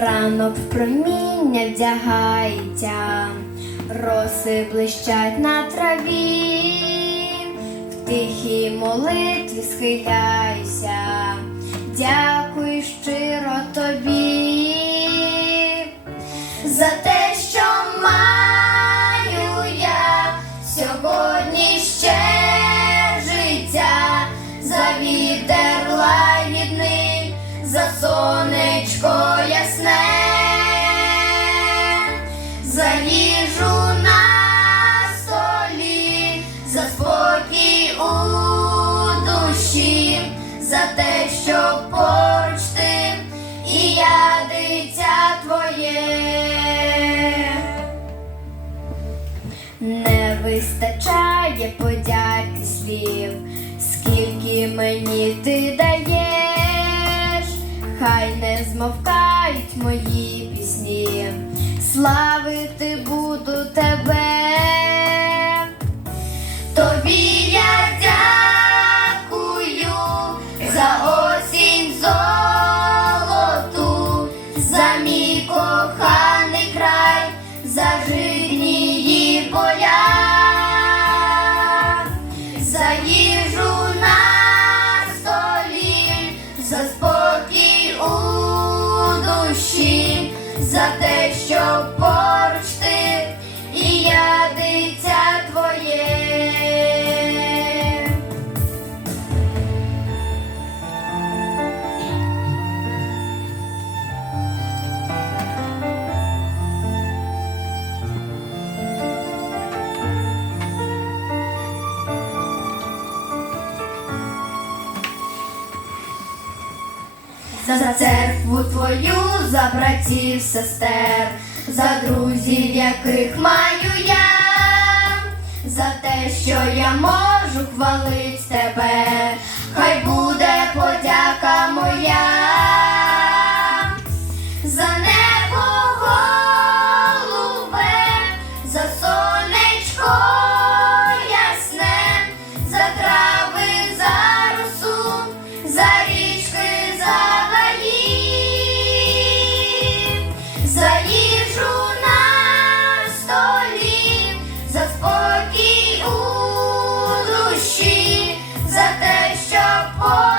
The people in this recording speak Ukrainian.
Ранок в проміння вдягається, роси блищать на траві, в тихій молитві схиляюся, за те, що поруч ти і я дитя твоє. Не вистачає подяки слів, скільки мені ти даєш, хай не змовкають мої пісні, славити буду тебе. За мій коханий край, за житнії поля, за їжу на столі, за спокій у душі, за те, що поруч ти За церкву твою, за братів, сестер, за друзів, яких маю я, за те, що я можу хвалить тебе, за спокій у душі, за те, що по.